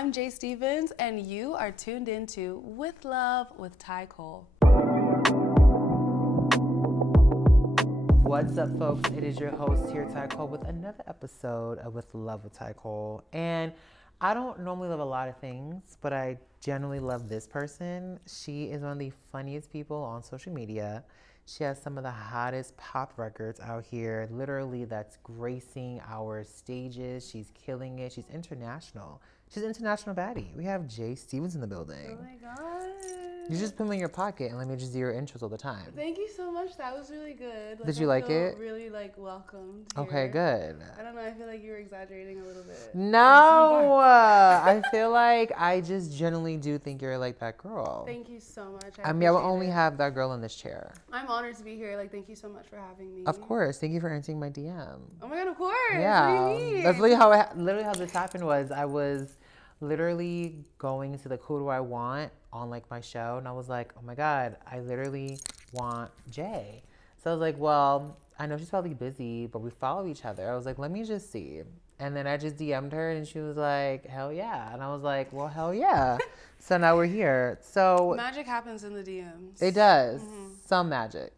I'm Jae Stephens, and you are tuned into With Love with Ty Cole. What's up, folks? It is your host here, Ty Cole, with another episode of With Love with Ty Cole. And I don't normally love a lot of things, but I generally love this person. She is one of the funniest people on social media. She has some of the hottest pop records out here, literally, that's gracing our stages. She's killing it. She's international. She's an international baddie. We have Jae Stephens in the building. Oh my God. You just put me in your pocket and let me just do your intros all the time. Thank you so much. That was really good. Did you like it? Really welcomed here. Okay, good. I don't know. I feel like you were exaggerating a little bit. No, I feel like I just generally do think you're like that girl. Thank you so much. I mean, I will only have that girl in this chair. I'm honored to be here. Thank you so much for having me. Of course. Thank you for answering my DM. Oh my God, of course. Yeah. What do you mean? That's literally how this happened was I was literally going to the Who Do I Want on like my show, and I was like, oh my God, I literally want Jae. So I was like, well, I know she's probably busy, but we follow each other. I was like, let me just see. And then I just DM'd her and she was like, hell yeah. And I was like, well, hell yeah. So now we're here. So magic happens in the DMs. It does. Mm-hmm. Some magic.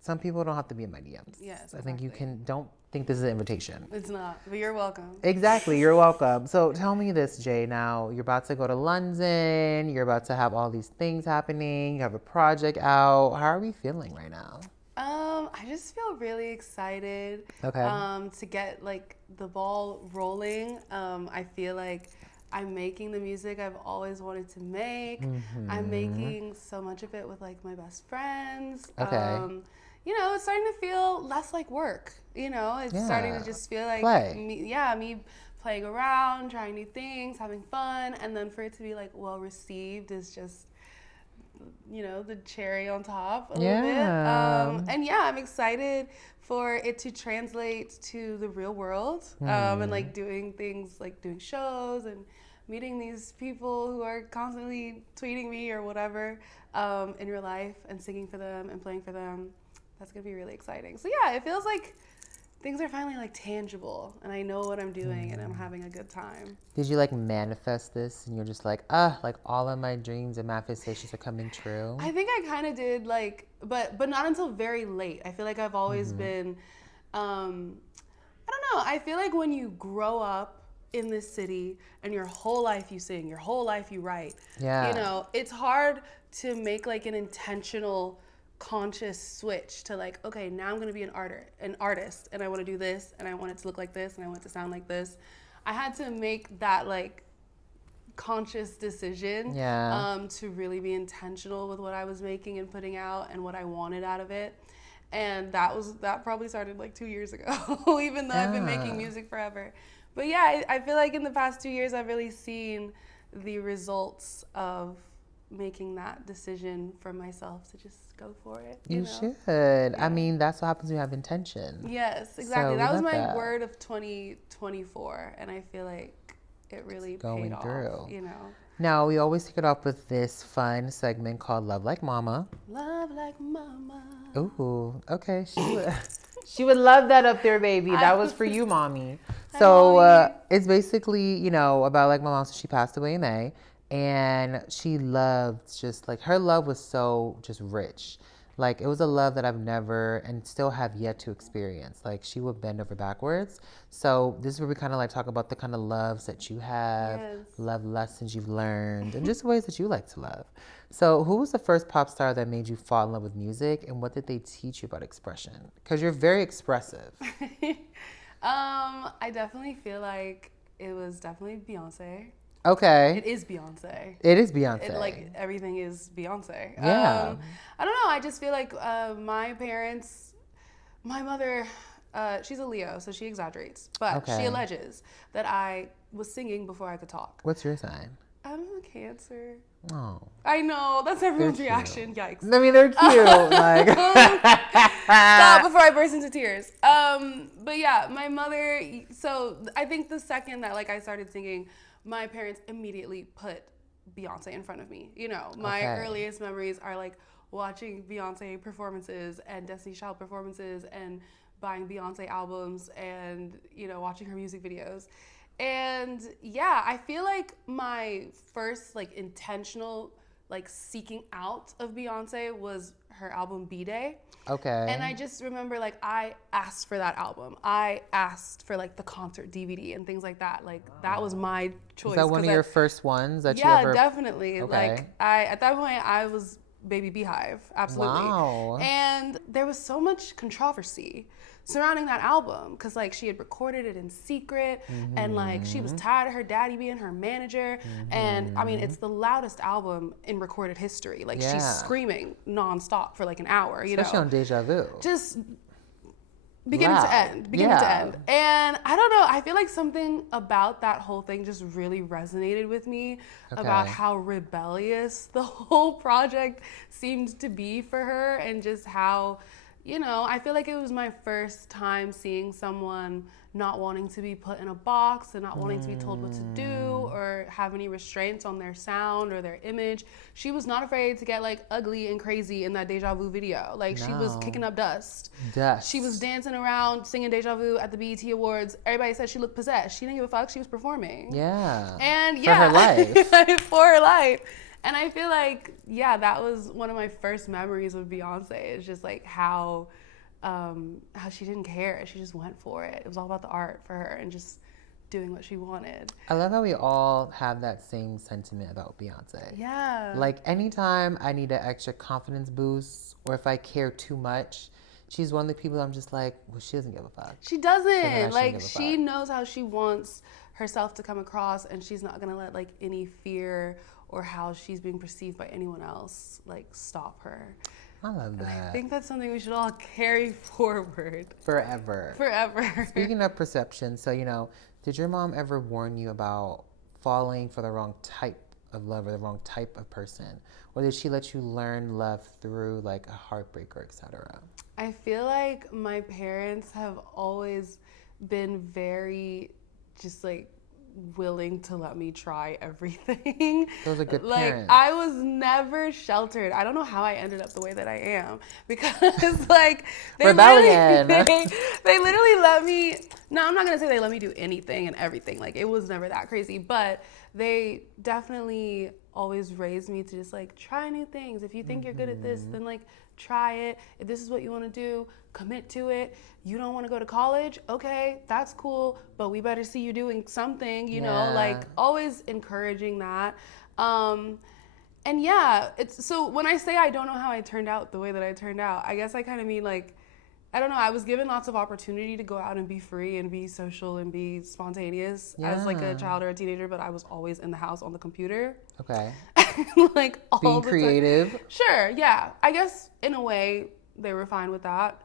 Some people don't have to be in my DMs. Yes, exactly. I think you don't think this is an invitation. It's not, but you're welcome. Exactly, you're welcome. So tell me this, Jae. Now you're about to go to London. You're about to have all these things happening. You have a project out. How are we feeling right now? I just feel really excited. Okay. To get like the ball rolling. I feel like I'm making the music I've always wanted to make. Mm-hmm. I'm making so much of it with like my best friends. Okay. It's starting to feel less like work. It's starting to just feel like me playing around, trying new things, having fun, and then for it to be like well received is just the cherry on top a little bit. And I'm excited for it to translate to the real world. And like doing things like doing shows and meeting these people who are constantly tweeting me or whatever in real life and singing for them and playing for them. That's gonna be really exciting. So yeah, it feels like things are finally like tangible and I know what I'm doing and I'm having a good time. Did you like manifest this and you're just like all of my dreams and manifestations are coming true? I think I kind of did but not until very late. I feel like I've always been, I don't know. I feel like when you grow up in this city and your whole life you sing, your whole life you write, it's hard to make like an intentional conscious switch to like, okay, now I'm going to be an artist and I want to do this and I want it to look like this and I want it to sound like this. I had to make that like conscious decision to really be intentional with what I was making and putting out and what I wanted out of it. And that probably started like 2 years ago, even though I've been making music forever. But yeah, I feel like in the past 2 years, I've really seen the results of making that decision for myself to just go for it. You should. Yeah. I mean, that's what happens when you have intention. Yes, exactly. So that was my word of 2024, and I feel like it really paid off. Now, we always kick it off with this fun segment called Love Like Mama. Love Like Mama. Ooh, okay. She would love that up there, baby. That was for you, mommy. So it's basically, about like my mom. So she passed away in May. And she loved just like her love was so just rich. Like it was a love that I've never and still have yet to experience. Like she would bend over backwards. So this is where we kind of like talk about the kind of loves that you have, love lessons you've learned, and just ways that you like to love. So who was the first pop star that made you fall in love with music, and what did they teach you about expression? Because you're very expressive. I definitely feel like it was definitely Beyonce. Okay. It is Beyonce. It is Beyonce. Like everything is Beyonce. Yeah. I don't know. I just feel like my mother, she's a Leo, so she exaggerates. But she alleges that I was singing before I could talk. What's your sign? I'm a Cancer. Oh. I know. That's everyone's reaction. Yikes. I mean, they're cute. Like. Stop before I burst into tears. But yeah, my mother, so I think the second that like I started singing, my parents immediately put Beyonce in front of me. My earliest memories are like watching Beyonce performances and Destiny's Child performances and buying Beyonce albums and, watching her music videos. And yeah, I feel like my first like intentional like seeking out of Beyonce was her album B-Day. Okay. And I just remember like I asked for that album. I asked for like the concert DVD and things like that. Like that was my choice. Was that one of your first ones that you yeah, ever? definitely. Okay. Like I at that point I was Baby Beehive, absolutely. Wow. And there was so much controversy surrounding that album because like she had recorded it in secret and like she was tired of her daddy being her manager. And I mean, it's the loudest album in recorded history. Like she's screaming nonstop for like an hour, you Especially know. on Deja Vu. Just beginning to end. And I don't know, I feel like something about that whole thing just really resonated with me about how rebellious the whole project seemed to be for her and just how, you know, I feel like it was my first time seeing someone not wanting to be put in a box and not wanting to be told what to do or have any restraints on their sound or their image. She was not afraid to get like ugly and crazy in that Deja Vu video. Like she was kicking up dust. She was dancing around singing Deja Vu at the BET Awards. Everybody said she looked possessed. She didn't give a fuck. She was performing. Yeah. And for her life. for her life. And I feel like, yeah, that was one of my first memories of Beyonce. It's just like how she didn't care. She just went for it. It was all about the art for her and just doing what she wanted. I love how we all have that same sentiment about Beyonce. Yeah. Like anytime I need an extra confidence boost or if I care too much, she's one of the people I'm just like, well, she doesn't give a fuck. She doesn't. Like she knows how she wants herself to come across and she's not gonna let like any fear or how she's being perceived by anyone else like stop her. I love that. And I think that's something we should all carry forward. Forever. Speaking of perception, so, you know, did your mom ever warn you about falling for the wrong type of love or the wrong type of person? Or did she let you learn love through like a heartbreak or etc.? I feel like my parents have always been very just like willing to let me try everything. Those are good like parents. I was never sheltered. I don't know how I ended up the way that I am because like they literally let me, no, I'm not gonna say they let me do anything and everything. Like it was never that crazy, but they definitely always raised me to just like try new things. If you think you're good at this, then like try it. If this is what you want to do, commit to it. You don't want to go to college? Okay, that's cool, but we better see you doing something, you know, like always encouraging that. And yeah, it's so when I say I don't know how I turned out the way that I turned out, I guess I kind of mean like, I don't know, I was given lots of opportunity to go out and be free and be social and be spontaneous as like a child or a teenager, but I was always in the house on the computer. Okay. like all being the creative. time. Sure, yeah. I guess in a way they were fine with that.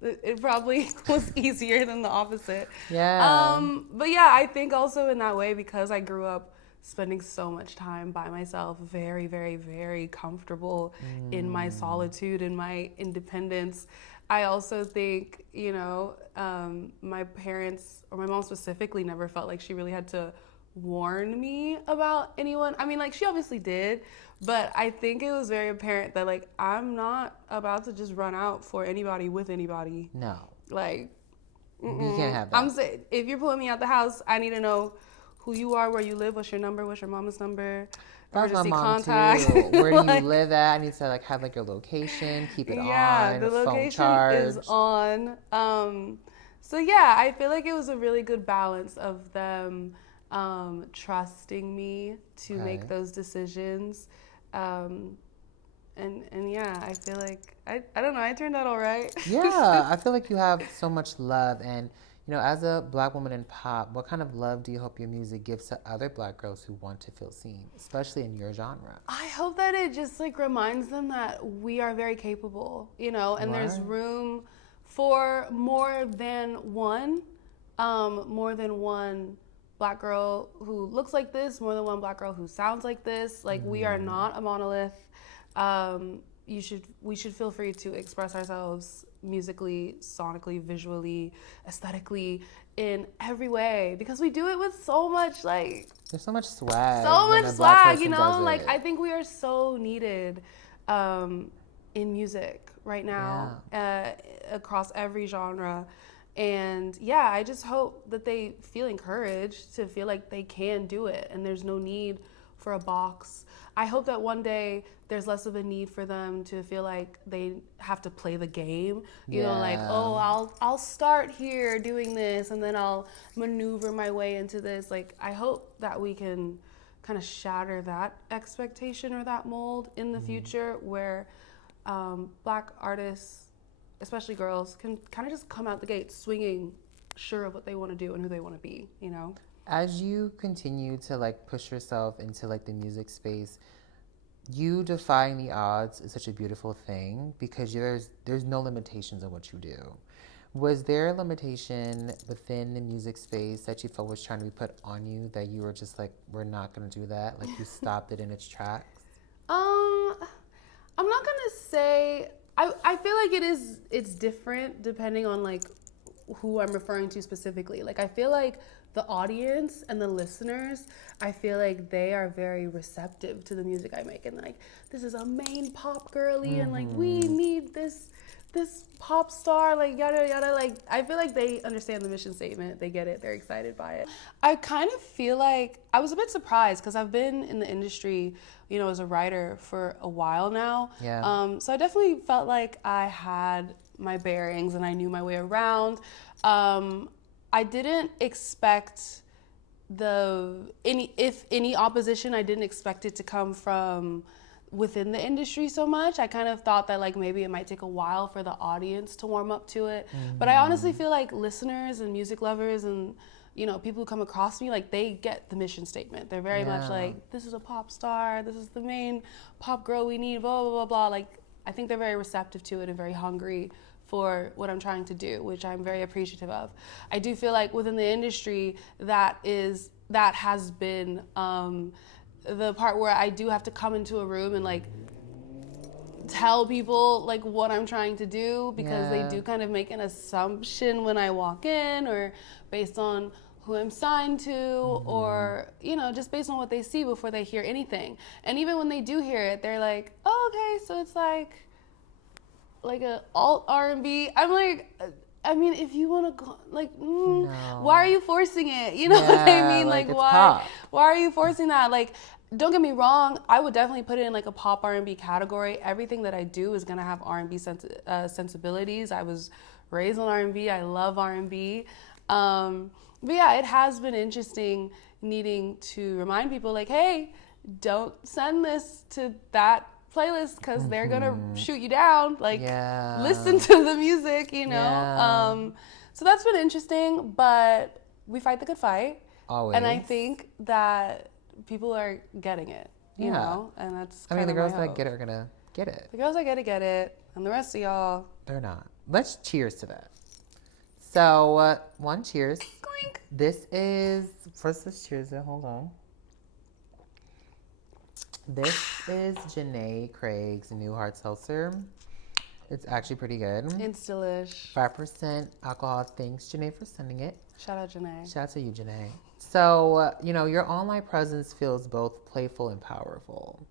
It probably was easier than the opposite. Yeah. But yeah, I think also in that way because I grew up spending so much time by myself, very, very, very comfortable in my solitude and my independence. I also think, you know, my parents or my mom specifically never felt like she really had to warn me about anyone. I mean, like she obviously did, but I think it was very apparent that like I'm not about to just run out for anybody with anybody. No. Like, you can't have that. I'm saying if you're pulling me out the house, I need to know who you are, where you live, what's your number, what's your mama's number. That's my mom contact. too. Where do you live at? I need to like have like your location, keep it on. Yeah, the location is on. So yeah, I feel like it was a really good balance of them trusting me to make those decisions. And yeah, I feel like I don't know, I turned out all right. Yeah, I feel like you have so much love. And you know, as a Black woman in pop, what kind of love do you hope your music gives to other Black girls who want to feel seen, especially in your genre? I hope that it just like reminds them that we are very capable, you know, and there's room for more than one Black girl who looks like this, more than one Black girl who sounds like this. Like we are not a monolith. We should feel free to express ourselves musically, sonically, visually, aesthetically, in every way because we do it with so much like there's so much swag. You know, like I think we are so needed in music right now across every genre. And yeah, I just hope that they feel encouraged to feel like they can do it and there's no need for a box. I hope that one day there's less of a need for them to feel like they have to play the game. You know, like, oh, I'll start here doing this and then I'll maneuver my way into this. Like, I hope that we can kind of shatter that expectation or that mold in the future where Black artists, especially girls, can kind of just come out the gate swinging, sure of what they want to do and who they want to be, you know? As you continue to like push yourself into like the music space, you defying the odds is such a beautiful thing because there's no limitations on what you do. Was there a limitation within the music space that you felt was trying to be put on you that you were just like, we're not gonna do that? Like you stopped it in its tracks? I'm not gonna say. I feel like it's different depending on like who I'm referring to specifically. Like I feel like the audience and the listeners, I feel like they are very receptive to the music I make and like this is a main pop girly and like we need this pop star, like yada yada. Like I feel like they understand the mission statement, they get it, they're excited by it. I kind of feel like I was a bit surprised because I've been in the industry, you know, as a writer for a while now. Yeah. So I definitely felt like I had my bearings and I knew my way around. I didn't expect any opposition. I didn't expect it to come from within the industry so much. I kind of thought that like maybe it might take a while for the audience to warm up to it. But I honestly feel like listeners and music lovers and you know people who come across me, like they get the mission statement. They're very much like, this is a pop star, this is the main pop girl we need, blah blah blah blah. Like I think they're very receptive to it and very hungry for what I'm trying to do, which I'm very appreciative of. I do feel like within the industry that has been the part where I do have to come into a room and like tell people like what I'm trying to do because they do kind of make an assumption when I walk in or based on who I'm signed to or, you know, just based on what they see before they hear anything. And even when they do hear it, they're like, oh, okay, so it's like a alt R&B. I'm like, I mean, if you want to go, like, why are you forcing it? You know what I mean? Like why are you forcing that? Like, don't get me wrong. I would definitely put it in like a pop R&B category. Everything that I do is gonna have R&B sensibilities. I was raised on R&B. I love R&B. But yeah, it has been interesting needing to remind people like, hey, don't send this to that playlist because they're gonna shoot you down. Like listen to the music, you know. So that's been interesting, but we fight the good fight. Always. And I think that people are getting it, you know, and that's I mean the girls that get it are gonna get it. The girls that get it, and the rest of y'all, they're not. Let's cheers to that. So one cheers. Clink. This is first let's cheers it, hold on. This is Janae Craig's new hard seltzer. It's actually pretty good. It's delish. 5% alcohol. Thanks, Janae, for sending it. Shout out, Janae. Shout out to you, Janae. So, you know, your online presence feels both playful and powerful.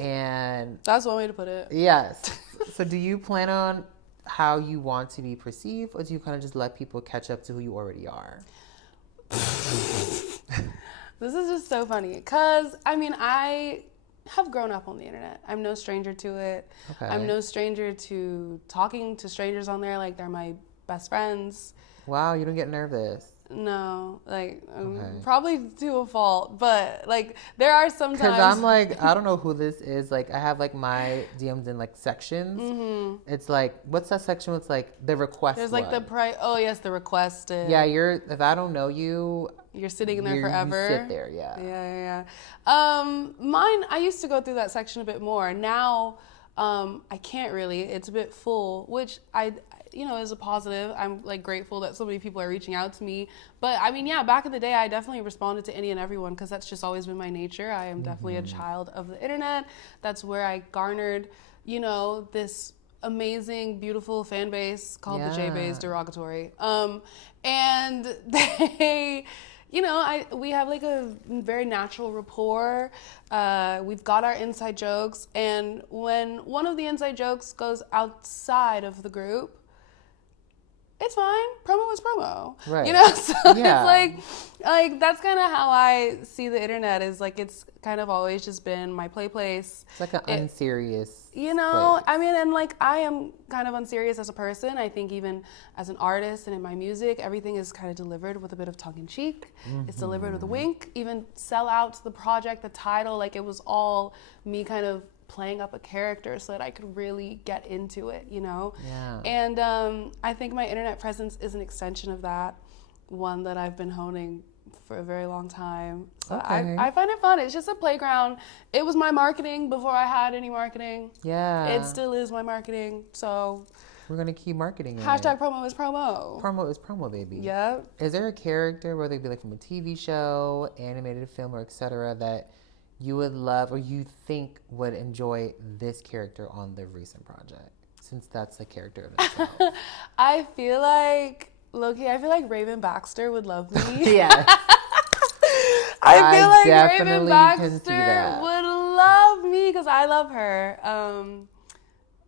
And that's one way to put it. Yes. So do you plan on how you want to be perceived, or do you kind of just let people catch up to who you already are? This is just so funny because, I mean, I have grown up on the internet. I'm no stranger to it. Okay. I'm no stranger to talking to strangers on there like they're my best friends. Wow, you don't get nervous. No, like probably to a fault, but like there are sometimes. Because I'm like, I don't know who this is. Like I have like my DMs in like sections. It's like, what's that section? It's like the request. There's like oh yes, the requested. Yeah, if I don't know you, you're sitting in there forever. You sit there, yeah. Yeah. Mine, I used to go through that section a bit more. Now, I can't really. It's a bit full, which is a positive. I'm like grateful that so many people are reaching out to me. But I mean, yeah, back in the day, I definitely responded to any and everyone because that's just always been my nature. I am definitely a child of the internet. That's where I garnered, this amazing, beautiful fan base called the J-Bays Derogatory. And they, we have like a very natural rapport. We've got our inside jokes. And when one of the inside jokes goes outside of the group, it's fine. Promo is promo. Right. You know, so Yeah. it's like that's kind of how I see the internet is like it's kind of always just been my place. It's like an unserious You know, place. I mean, and like I am kind of unserious as a person. I think even as an artist and in my music, everything is kind of delivered with a bit of tongue in cheek. It's delivered with a wink. Even Sellout, the project, the title, like it was all me kind of playing up a character so that I could really get into it, you know? Yeah. And I think my internet presence is an extension of that, one that I've been honing for a very long time. So Okay. I find it fun. It's just a playground. It was my marketing before I had any marketing. Yeah. It still is my marketing. So We're going to keep marketing it. hashtag promo is promo. Promo is promo, baby. Yeah. Is there a character, whether it be like from a TV show, animated film, or etc., that you would love or you think would enjoy this character on the recent project? Since that's a character of itself. I feel like, Loki, I feel like Raven Baxter would love me. Yeah. I feel like definitely Raven can see Baxter that. would love me because I love her.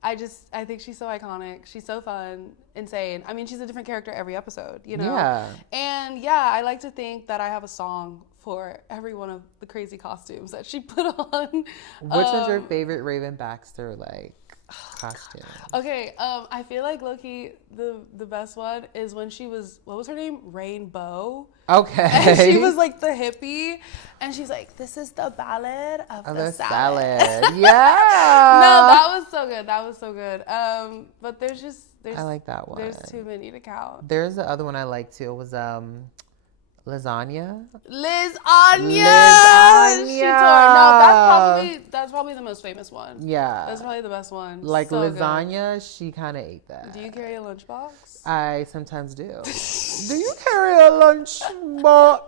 I think she's so iconic. She's so fun, insane. I mean, she's a different character every episode, you know? Yeah. And yeah, I like to think that I have a song for every one of the crazy costumes that she put on. Which one's your favorite Raven Baxter costume? Okay, I feel like Loki, the best one is when she was, what was her name? Rainbow. Okay. And she was like the hippie, and she's like, "This is the ballad of the salad." Yeah. No, that was so good. That was so good. But there's I like that one. There's too many to count. There's the other one I liked too. It was lasagna. Lasagna. She tore. No, that's probably the most famous one. Yeah. That's probably the best one. Like so lasagna, she kind of ate that. Good. Do you carry a lunchbox? I sometimes do. Do you carry a lunchbox?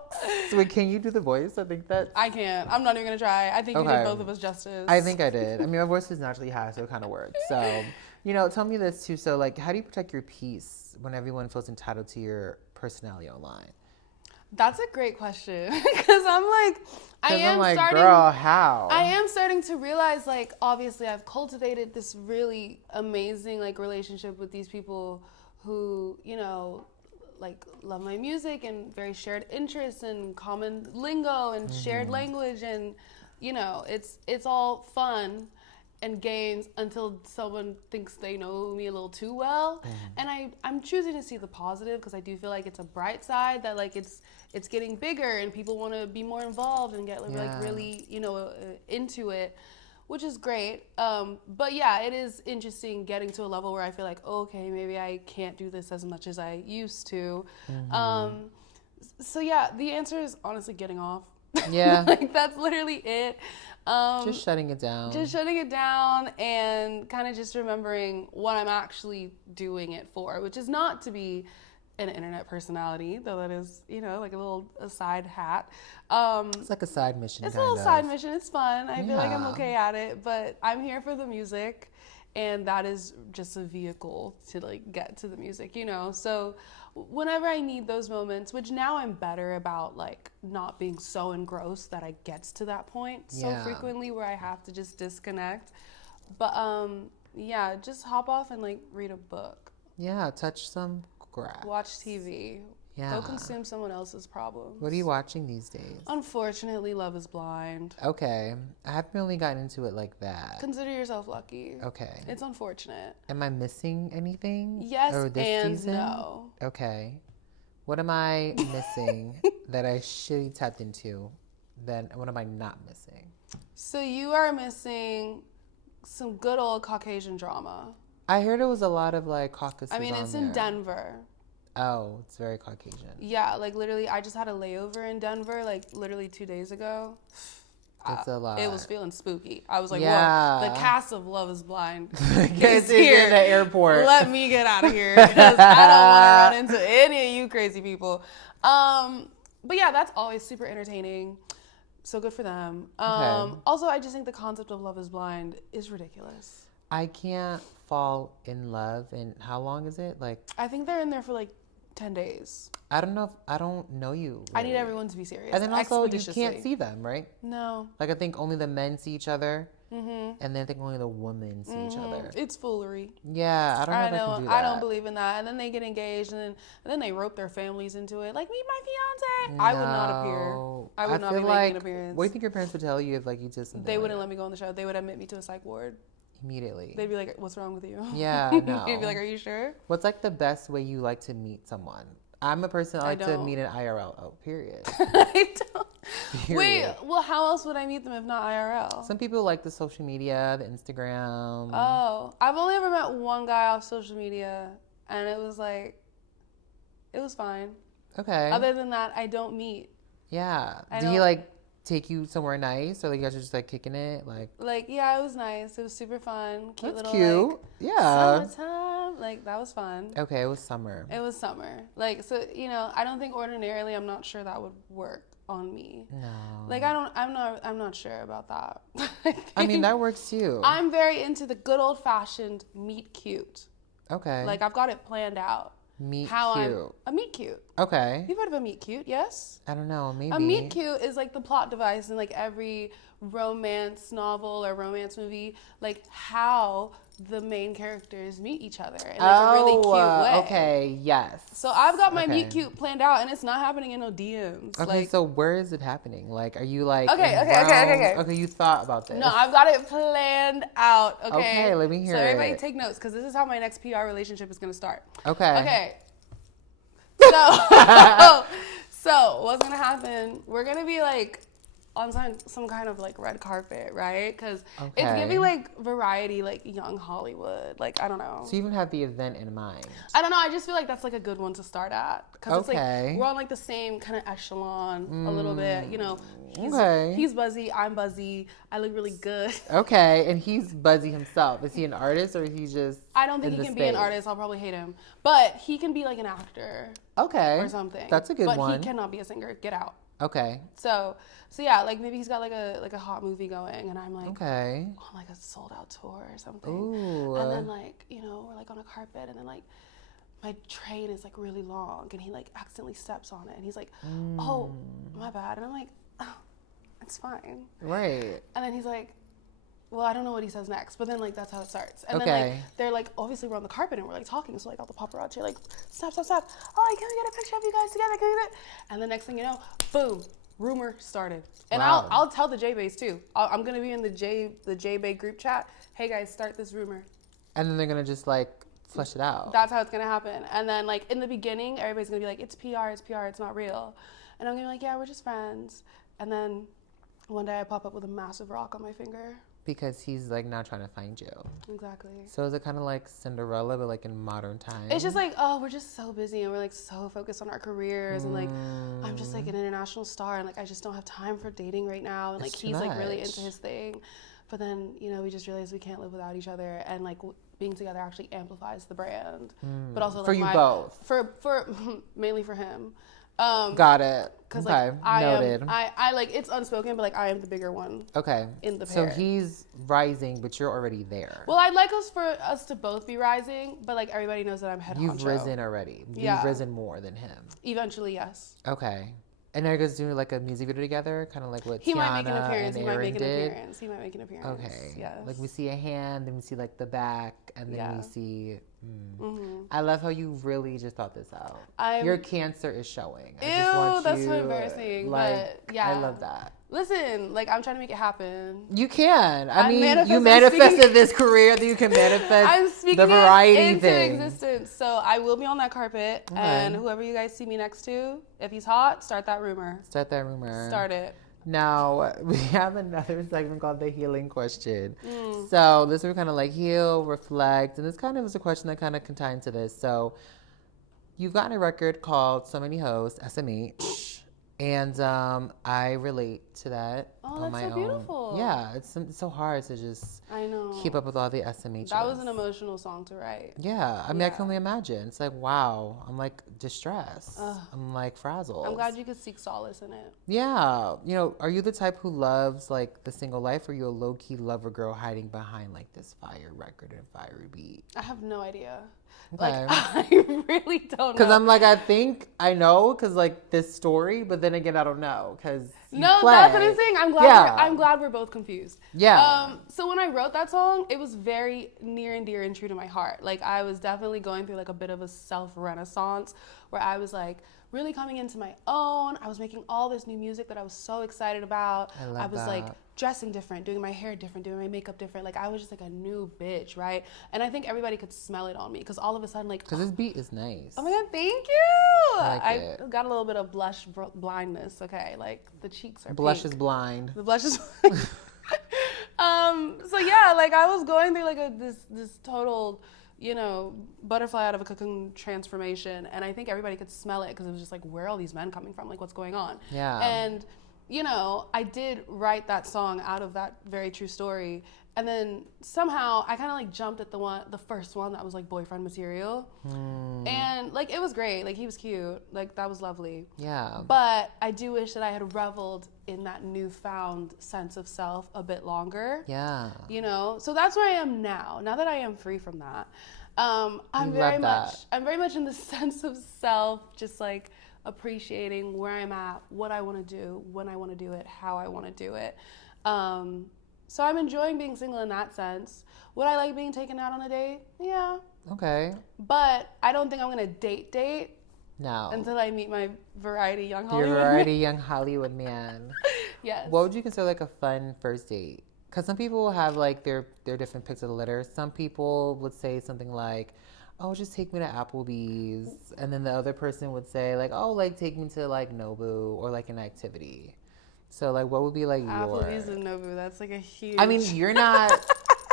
Wait, can you do the voice? I think that. I can't. I'm not even gonna try. I think you Okay. did both of us justice. I think I did. I mean, my voice is naturally high, so it kind of works. So, tell me this too. So, like, how do you protect your peace when everyone feels entitled to your personality online? That's a great question because I'm starting. Girl, how? I am starting to realize, like, obviously, I've cultivated this really amazing like relationship with these people who, like love my music and very shared interests and common lingo and shared language, and it's all fun and games until someone thinks they know me a little too well. And I'm choosing to see the positive because I do feel like it's a bright side that like it's getting bigger and people want to be more involved and get like really into it, which is great. But yeah, it is interesting getting to a level where I feel like, okay, maybe I can't do this as much as I used to. So yeah, the answer is honestly getting off. Yeah. Like that's literally it. Just shutting it down. Just shutting it down and kind of just remembering what I'm actually doing it for, which is not to be an internet personality, though that is, like a side hat. It's like a side mission. It's a little side mission. It's fun. I feel like I'm okay at it, but I'm here for the music, and that is just a vehicle to like get to the music, So whenever I need those moments, which now I'm better about like not being so engrossed that I gets to that point so frequently where I have to just disconnect. But just hop off and like read a book. Yeah, touch some grass. Watch TV. Yeah. Go consume someone else's problems. What are you watching these days? Unfortunately, Love is Blind. Okay. I haven't really gotten into it like that. Consider yourself lucky. Okay. It's unfortunate. Am I missing anything? Yes this season? No. Okay. What am I missing that I should have tapped into? Then what am I not missing? So you are missing some good old Caucasian drama. I heard it was a lot of like Caucasus. I mean, it's in Denver. Oh, it's very Caucasian. Yeah, like literally, I just had a layover in Denver, like literally 2 days ago. It's a lot. It was feeling spooky. I was like, whoa, the cast of Love is Blind is here in the airport. Let me get out of here because I don't want to run into any of you crazy people. But yeah, that's always super entertaining. So good for them. Also, I just think the concept of Love is Blind is ridiculous. I can't fall in love. And how long is it? Like, I think they're in there for like 10 days. I don't know I don't know you. Really. I need everyone to be serious. And then also you can't see them, right? No. Like I think only the men see each other. and they think only the women see each other. It's foolery. Yeah, I don't know if I can do that. I don't believe in that. And then they get engaged, and then they rope their families into it. Like, meet my fiance. I would not appear. I would not be making an appearance. What do you think your parents would tell you if like you did something? They wouldn't let me go on the show. They would admit me to a psych ward. Immediately. They'd be like, "What's wrong with you?" Yeah, no. They'd be like, "Are you sure?" What's like the best way you like to meet someone? I'm a person I like to meet in IRL. Oh, period. I don't. Period. Wait, well, how else would I meet them if not IRL? Some people like the social media, the Instagram. Oh, I've only ever met one guy off social media, and it was fine. Okay. Other than that, I don't meet. Yeah. Did he like take you somewhere nice, or like you guys are just like kicking it, like yeah, it was nice. It was super fun. Cute. That's little cute. like, Yeah. summertime. Like, that was fun. Okay, it was summer. It was summer. Like, so, you know, I don't think ordinarily, I'm not sure that would work on me. No. Like, I'm not sure about that. I mean, that works too. I'm very into the good old fashioned meet cute. Okay. Like, I've got it planned out. Meet how cute. A meet cute. Okay. You've heard of a meet cute, yes? I don't know, maybe. A meet cute is like the plot device in like every romance novel or romance movie, like how the main characters meet each other in like a really cute way. Okay, yes. So I've got my meet cute planned out, and it's not happening in no DMs. Okay, like, so where is it happening? Like, are you like Okay, you thought about this. No, I've got it planned out. Okay, let me hear it. So everybody take notes, because this is how my next PR relationship is going to start. Okay. So what's going to happen? We're going to be like on some kind of like red carpet, right? Because it's giving like variety, like young Hollywood. Like, I don't know. So you even have the event in mind. I don't know. I just feel like that's like a good one to start at. Because it's like we're on like the same kind of echelon a little bit. You know, he's buzzy, I'm buzzy. I look really good. Okay, and he's buzzy himself. Is he an artist, or is he just I don't think he can be an artist. I'll probably hate him. But he can be like an actor. Okay. Or something. That's a good one. But he cannot be a singer. Get out. Okay. So yeah, like maybe he's got like a hot movie going, and I'm like on like a sold out tour or something. Ooh. And then like, you know, we're like on a carpet, and then like my train is like really long, and he like accidentally steps on it, and he's like, "Oh, my bad." And I'm like, "Oh, it's fine." Right. And then he's like, well, I don't know what he says next, but then like that's how it starts. And then like they're like, obviously we're on the carpet and we're like talking, so like all the paparazzi are like, stop. Oh, can we get a picture of you guys together? Can we get it? And the next thing you know, boom, rumor started. And I'll tell the J-Bays too. I'm gonna be in the J-Bay group chat. Hey guys, start this rumor. And then they're gonna just like flesh it out. That's how it's gonna happen. And then like in the beginning, everybody's gonna be like, it's PR, it's not real. And I'm gonna be like, yeah, we're just friends. And then one day I pop up with a massive rock on my finger. Because he's like not trying to find you. Exactly. So is it kind of like Cinderella, but like in modern times? It's just like, oh, we're just so busy, and we're like so focused on our careers, and like I'm just like an international star, and like I just don't have time for dating right now, and like he's like really into his thing. But then, you know, we just realized we can't live without each other, and like being together actually amplifies the brand. But also like for you both. For mainly for him. Got it. Because okay. like Noted. I like, it's unspoken, but like I am the bigger one. Okay. In the pair. So he's rising, but you're already there. Well, I'd like us to both be rising, but like everybody knows that I'm head honcho. You've risen already. You've risen more than him. Eventually, yes. Okay. And are you guys doing like a music video together, kind of like what he Tiana might make an appearance. and He Aaron might make an did? appearance. He might make an appearance. Okay. Yes. Like we see a hand, then we see like the back, and then we see. I love how you really just thought this out. Your cancer is showing. Ew, that's so embarrassing. Like, but yeah, I love that. Listen, like I'm trying to make it happen. You can. I mean, you manifested this career that you can manifest. I'm speaking the variety it into thing. existence. So I will be on that carpet, and whoever you guys see me next to, if he's hot, start that rumor. Start that rumor. Start it. Now, we have another segment called the healing question. So this we kind of like heal, reflect, and this kind of is a question that kind of can tie into this. So you've gotten a record called So Many Hoes, SMH. And I relate to that on my own. Oh, that's so beautiful. Yeah, it's so hard to just keep up with all the SMHs. That was an emotional song to write. Yeah, I mean, I can only imagine. It's like, wow, I'm like distressed. I'm like frazzled. I'm glad you could seek solace in it. Yeah. You know, are you the type who loves like the single life, or are you a low-key lover girl hiding behind like this fire record and fiery beat? I have no idea. Okay. Like, I really don't know. Because I'm like, I think I know because like this story, but then again, I don't know because You No, play. that's what I'm saying. I'm glad we're both confused. Yeah. So when I wrote that song, it was very near and dear and true to my heart. Like I was definitely going through like a bit of a self-renaissance where I was like really coming into my own. I was making all this new music that I was so excited about. I was like dressing different, doing my hair different, doing my makeup different. Like I was just like a new bitch, right? And I think everybody could smell it on me because all of a sudden, like, because this beat is nice. Oh my God, thank you. I got a little bit of blush blindness. Okay, like the cheeks are blush pink. is blind. The blush is blind. So yeah, like I was going through like this total, you know, butterfly out of a cocoon transformation, and I think everybody could smell it because it was just like, where are all these men coming from? Like, what's going on? Yeah. And you know, I did write that song out of that very true story, and then somehow I kind of like jumped at the first one that was like boyfriend material, and like it was great. Like he was cute. Like that was lovely. Yeah. But I do wish that I had reveled in that newfound sense of self a bit longer. Yeah. You know, so that's where I am now. Now that I am free from that, I'm very much in the sense of self, just like appreciating where I'm at, what I want to do, when I want to do it, how I want to do it. So I'm enjoying being single in that sense. Would I like being taken out on a date? Yeah. Okay. But I don't think I'm going to date No. until I meet my variety young Hollywood Your variety man. young Hollywood man. Yes. What would you consider like a fun first date? Because some people have like their different picks of the litter. Some people would say something like, oh, just take me to Applebee's. And then the other person would say like, oh, like take me to like Nobu or like an activity. So like what would be like Applebee's and Nobu, that's like a huge... I mean, you're not,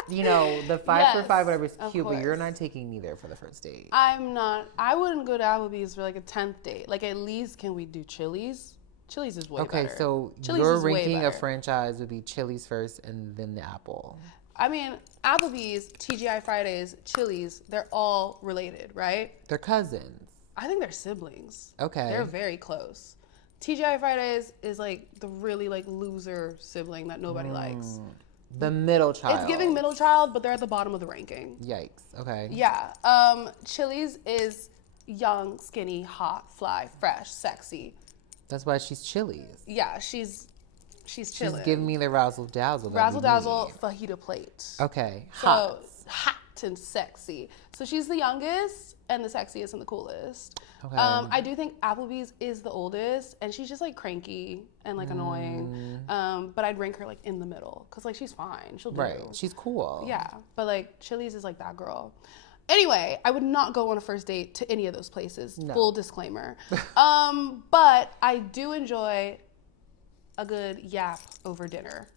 you know, the 5 for 5, whatever is cute, course. but you're not taking neither for the first date. I'm not. I wouldn't go to Applebee's for like a 10th date. Like at least can we do Chili's? Chili's is way better. Okay, so Chili's your is way ranking better. of franchise would be Chili's first and then the Apple. I mean, Applebee's, TGI Fridays, Chili's, they're all related, right? They're cousins. I think they're siblings. Okay. They're very close. TGI Fridays is like the really like loser sibling that nobody likes. The middle child. It's giving middle child, but they're at the bottom of the ranking. Yikes. Okay. Yeah. Chili's is young, skinny, hot, fly, fresh, sexy. That's why she's Chili's. Yeah, she's chilling. She's giving me the razzle dazzle. Razzle dazzle fajita plate. Okay. So hot and sexy. So she's the youngest and the sexiest and the coolest. Okay. I do think Applebee's is the oldest, and she's just like cranky and like annoying. But I'd rank her like in the middle because like she's fine. She'll do. Right. She's cool. Yeah, but like Chili's is like that girl. Anyway, I would not go on a first date to any of those places. No. Full disclaimer. But I do enjoy a good yap over dinner.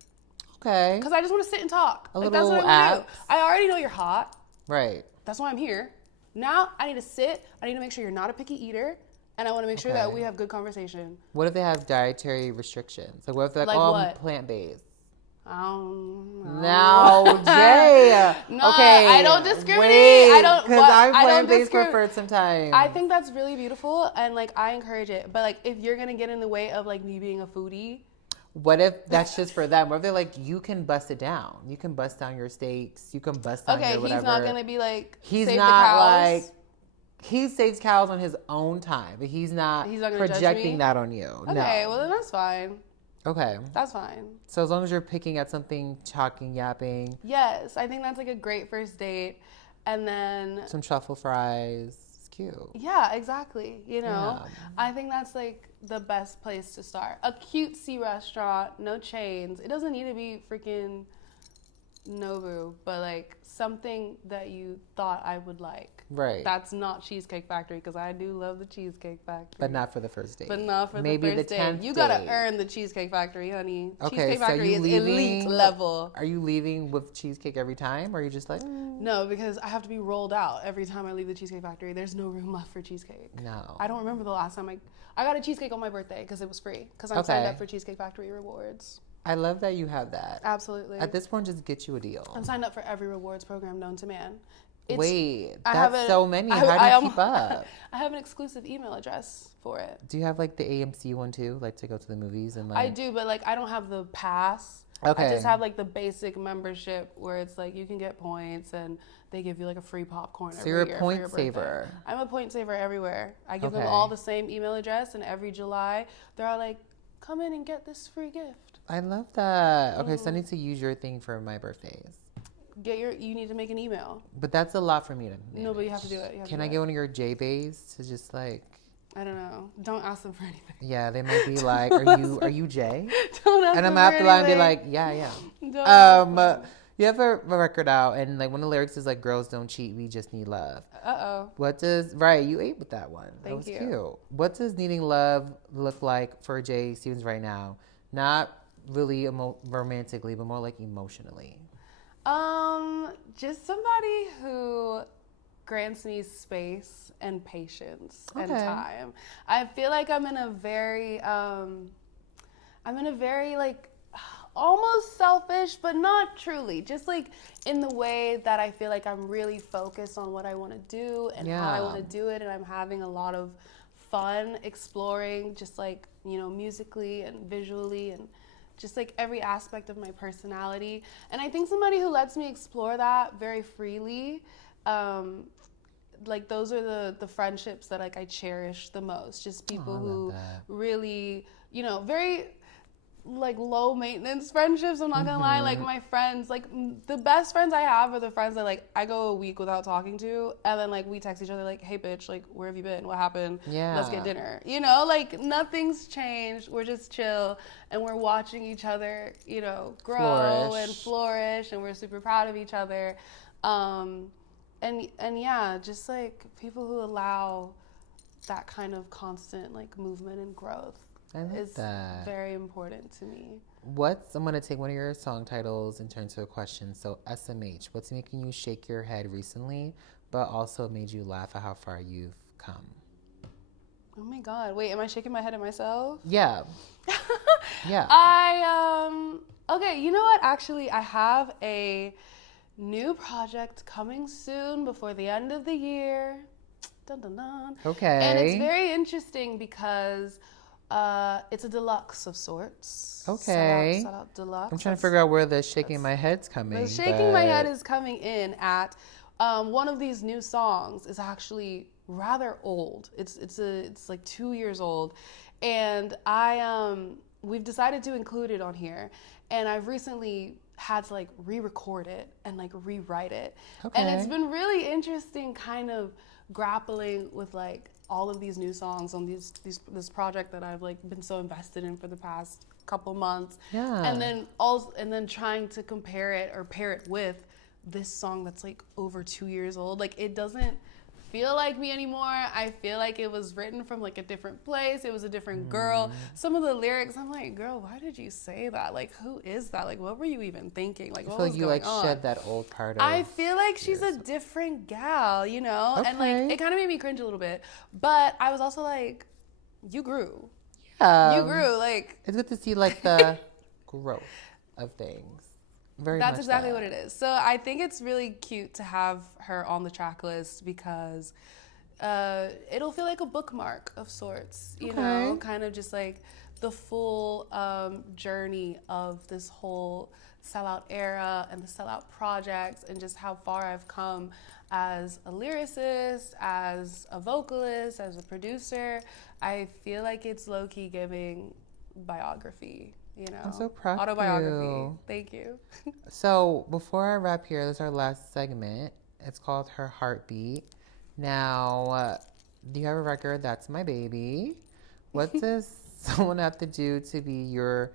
Okay. Because I just want to sit and talk. A like, little that's what I want to do. I already know you're hot. Right. That's why I'm here. Now I need to sit. I need to make sure you're not a picky eater. And I want to make sure that we have good conversation. What if they have dietary restrictions? Like what if they're like, oh, I'm plant-based? Now, Jay. No, okay. I don't discriminate. Wait, I don't. Because I'm plant-based for some time. I think that's really beautiful, and like I encourage it. But like, if you're gonna get in the way of like me being a foodie, what if that's just for them? What if they're like, you can bust it down. You can bust down your steaks. You can bust down your whatever. He's not gonna be like. He's save not the cows. like. He saves cows on his own time, but he's not projecting that on you. Okay, no. well then that's fine. Okay. That's fine. So as long as you're picking at something, talking, yapping. Yes, I think that's like a great first date. And then some truffle fries. It's cute. Yeah, exactly. You know, I think that's like the best place to start. A cutesy restaurant, no chains. It doesn't need to be freaking Nobu, but like something that you thought I would like. Right. That's not Cheesecake Factory because I do love the Cheesecake Factory. But not for the first date. But not for Maybe the first date. 10th You gotta earn the Cheesecake Factory, honey. Okay, Cheesecake Factory is elite level. Are you leaving with cheesecake every time, or are you just like? No, because I have to be rolled out every time I leave the Cheesecake Factory. There's no room left for cheesecake. No. I don't remember the last time I got a cheesecake on my birthday because it was free. Because I'm signed up for Cheesecake Factory rewards. I love that you have that. Absolutely. At this point, just get you a deal. I'm signed up for every rewards program known to man. Wait, that's so many. How do you keep up? I have an exclusive email address for it. Do you have like the AMC one too, like to go to the movies and like? I do, but like I don't have the pass. Okay. I just have like the basic membership where it's like you can get points and they give you like a free popcorn every year. So you're a point saver. I'm a point saver everywhere. I give them all the same email address, and every July they're all like, come in and get this free gift. I love that. Okay, so I need to use your thing for my birthdays. You need to make an email. But that's a lot for me to manage. No, but you have to do it. Can I get one of your J-Bays to just like... I don't know. Don't ask them for anything. Yeah, they might be like, are you Jay? Don't ask and them I'm for after line anything. be like, yeah. Don't You have a record out and like one of the lyrics is like, girls don't cheat, we just need love. What does you ate with that one. That was cute. What does needing love look like for Jae Stephens right now? Not really romantically, but more like emotionally. Just somebody who grants me space and patience and time. I feel like I'm in a very like almost selfish, but not truly. Just like in the way that I feel like I'm really focused on what I want to do and how I want to do it, and I'm having a lot of fun exploring, just like, you know, musically and visually and just like every aspect of my personality. And I think somebody who lets me explore that very freely, like those are the friendships that like I cherish the most. Just people who really, you know, very like low maintenance friendships. I'm not gonna lie. Like my friends, like the best friends I have are the friends that like I go a week without talking to, and then like we text each other like, hey bitch, like where have you been? What happened? Let's get dinner. You know, like nothing's changed. We're just chill and we're watching each other, you know, grow and flourish, and we're super proud of each other. And yeah, just like people who allow that kind of constant like movement and growth is very important to me. I'm going to take one of your song titles and turn to a question. So SMH, what's making you shake your head recently, but also made you laugh at how far you've come? Oh my God. Wait, am I shaking my head at myself? Yeah. Yeah. Okay, you know what? Actually, I have a new project coming soon before the end of the year. Dun, dun, dun. Okay. And it's very interesting because it's a deluxe of sorts. Okay. Sellout deluxe. I'm trying to figure out where the shaking my head's coming. The shaking my head is coming in at one of these new songs is actually rather old. It's like 2 years old, and we've decided to include it on here, and I've recently had to like re-record it and like rewrite it. And it's been really interesting kind of grappling with like all of these new songs on this project that I've like been so invested in for the past couple months. And then trying to compare it or pair it with this song that's like over 2 years old. Like it doesn't feel like me anymore. I feel like it was written from like a different place. It was a different girl. Some of the lyrics, I'm like, girl, why did you say that? Like, who is that? Like, what were you even thinking? Like, what was going on? Shed that old part of. I feel like she's a different gal, you know? And like, it kind of made me cringe a little bit. But I was also like, you grew. You grew. Like, it's good to see like the growth of things. That's exactly what it is. So I think it's really cute to have her on the track list because it'll feel like a bookmark of sorts, you know, kind of just like the full journey of this whole Sellout era and the Sellout projects and just how far I've come as a lyricist, as a vocalist, as a producer. I feel like it's low-key giving biography. You know, I'm so proud autobiography. of you. Thank you. So before I wrap here, this is our last segment. It's called Her Heartbeat. Now, do you have a record? That's my baby. What does someone have to do to be your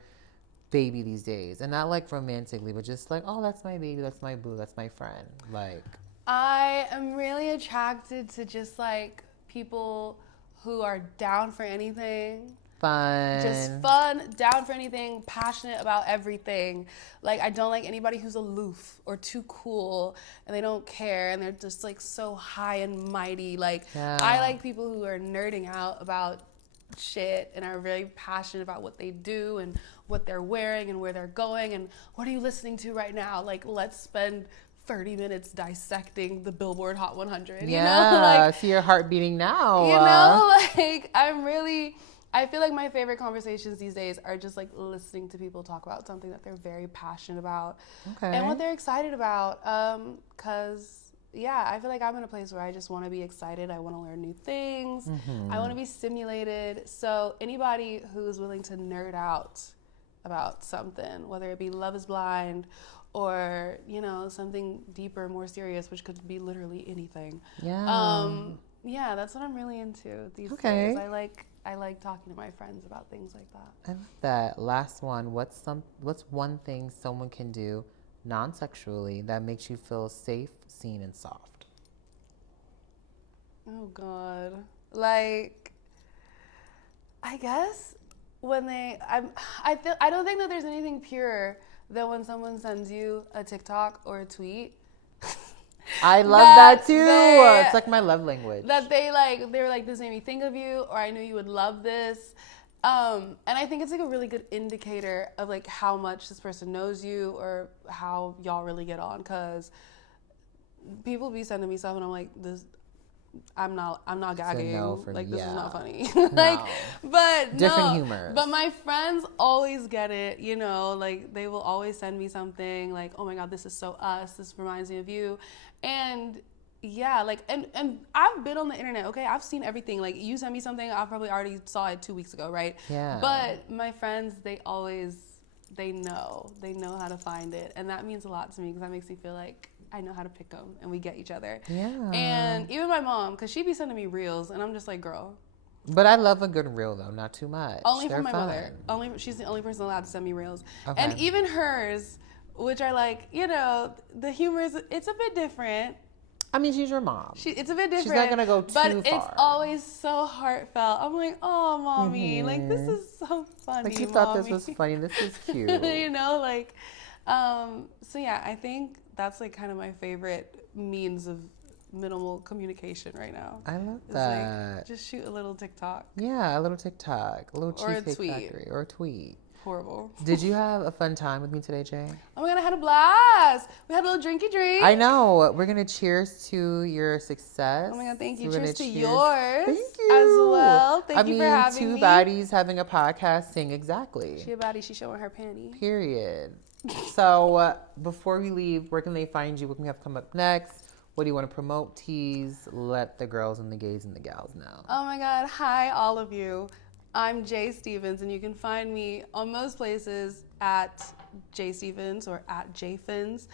baby these days? And not like romantically, but just like, oh, that's my baby, that's my boo, that's my friend. Like, I am really attracted to just like people who are down for anything. Just fun, down for anything, passionate about everything. Like, I don't like anybody who's aloof or too cool and they don't care and they're just like so high and mighty. Like, I like people who are nerding out about shit and are really passionate about what they do and what they're wearing and where they're going and what are you listening to right now. Like, let's spend 30 minutes dissecting the Billboard Hot 100. You know? Like, see your heart beating now. You know, like, I feel like my favorite conversations these days are just like listening to people talk about something that they're very passionate about and what they're excited about. Because yeah, I feel like I'm in a place where I just want to be excited. I want to learn new things. I want to be stimulated. So anybody who's willing to nerd out about something, whether it be Love is Blind or, you know, something deeper, more serious, which could be literally anything. Yeah, that's what I'm really into these days. I like talking to my friends about things like that. I love that. Last one. What's one thing someone can do non-sexually that makes you feel safe, seen, and soft? Oh God. Like, I guess when I don't think that there's anything purer than when someone sends you a TikTok or a tweet. I love that too. It's like my love language. That they were like, this made me think of you, or I knew you would love this. And I think it's like a really good indicator of like how much this person knows you or how y'all really get on. Cause people be sending me stuff and I'm like, I'm not gagging. Like this is not funny. Like, but different humor. But my friends always get it, you know, like they will always send me something like, oh my God, this is so us. This reminds me of you. And yeah, like, and I've been on the internet, okay? I've seen everything. Like you sent me something, I probably already saw it 2 weeks ago, right? Yeah. But my friends, they know how to find it. And that means a lot to me because that makes me feel like I know how to pick them and we get each other. Yeah. And even my mom, because she be sending me reels and I'm just like, girl. But I love a good reel though, not too much. Only from my mother. She's the only person allowed to send me reels. Okay. And even hers, which are like, you know, the humor it's a bit different. I mean, she's your mom. It's a bit different. She's not going to go too far. But it's always so heartfelt. I'm like, oh, mommy, like, this is so funny, like, you thought this was funny. This is cute. You know, like, so yeah, I think that's, like, kind of my favorite means of minimal communication right now. I love that. Like, just shoot a little TikTok. Yeah, a little TikTok. A little Cheesecake tweet. Factory. Or a tweet. Horrible. Did you have a fun time with me today, Jay? Oh my God, I had a blast. We had a little drinky drink. I know. We're going to cheers to your success. Oh my God, thank you. Cheers to yours. Thank you. As well. Thank you for having me. Two baddies having a podcast sing exactly. She a baddie. She showing her panty. Period. So before we leave, where can they find you? What can we have come up next? What do you want to promote, tease? Let the girls and the gays and the gals know. Oh my God. Hi, all of you. I'm Jae Stephens, and you can find me on most places at Jae Stephens or at Jfins.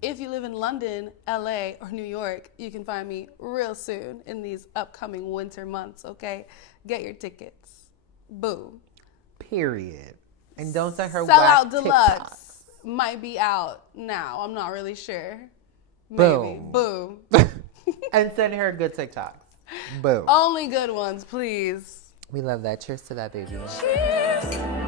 If you live in London, LA, or New York, you can find me real soon in these upcoming winter months, okay? Get your tickets. Boo. Period. And don't send her Sellout Deluxe might be out now. I'm not really sure. Maybe. Boom. And send her good TikToks. Boom. Only good ones, please. We love that. Cheers to that, baby. Cheers.